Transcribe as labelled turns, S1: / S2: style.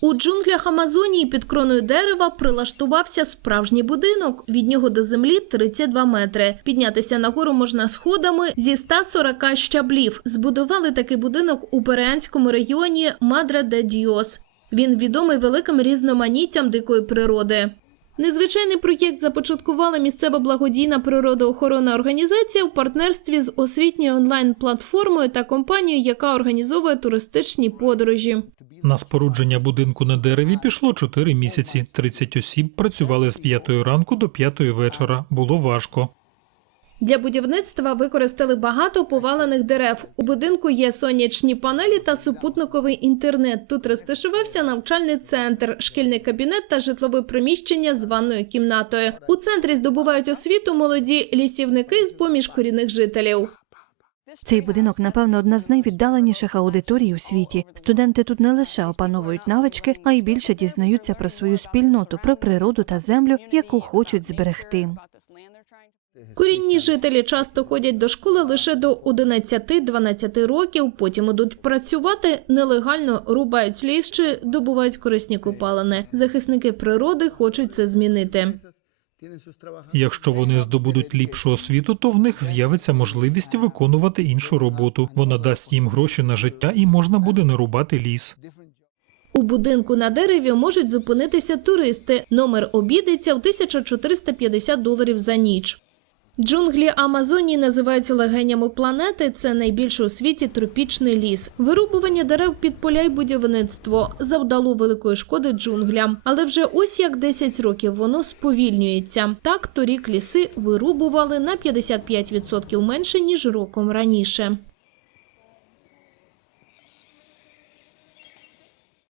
S1: У джунглях Амазонії під кроною дерева прилаштувався справжній будинок. Від нього до землі 32 метри. Піднятися нагору можна сходами зі 140 щаблів. Збудували такий будинок у Переанському районі Мадре де Діос. Він відомий великим різноманіттям дикої природи. Незвичайний проєкт започаткувала місцева благодійна природоохоронна організація у партнерстві з освітньою онлайн-платформою та компанією, яка організовує туристичні подорожі.
S2: На спорудження будинку на дереві пішло 4 місяці. 30 осіб працювали з 5 ранку до 5 вечора. Було важко.
S1: Для будівництва використали багато повалених дерев. У будинку є сонячні панелі та супутниковий інтернет. Тут розташувався навчальний центр, шкільний кабінет та житлове приміщення з ванною кімнатою. У центрі здобувають освіту молоді лісівники з поміж корінних жителів.
S3: Цей будинок, напевно, одна з найвіддаленіших аудиторій у світі. Студенти тут не лише опановують навички, а й більше дізнаються про свою спільноту, про природу та землю, яку хочуть зберегти.
S1: Корінні жителі часто ходять до школи лише до 11-12 років, потім ідуть працювати, нелегально рубають ліс чи добувають корисні копалини. Захисники природи хочуть це змінити.
S2: Якщо вони здобудуть ліпшу освіту, то в них з'явиться можливість виконувати іншу роботу. Вона дасть їм гроші на життя і можна буде не рубати ліс.
S1: У будинку на дереві можуть зупинитися туристи. Номер обідеться в 1450 доларів за ніч. Джунглі Амазонії називаються легенями планети. Це найбільший у світі тропічний ліс. Вирубування дерев під поля й будівництво завдало великої шкоди джунглям. Але вже ось як 10 років воно сповільнюється. Так торік ліси вирубували на 55% менше ніж роком раніше.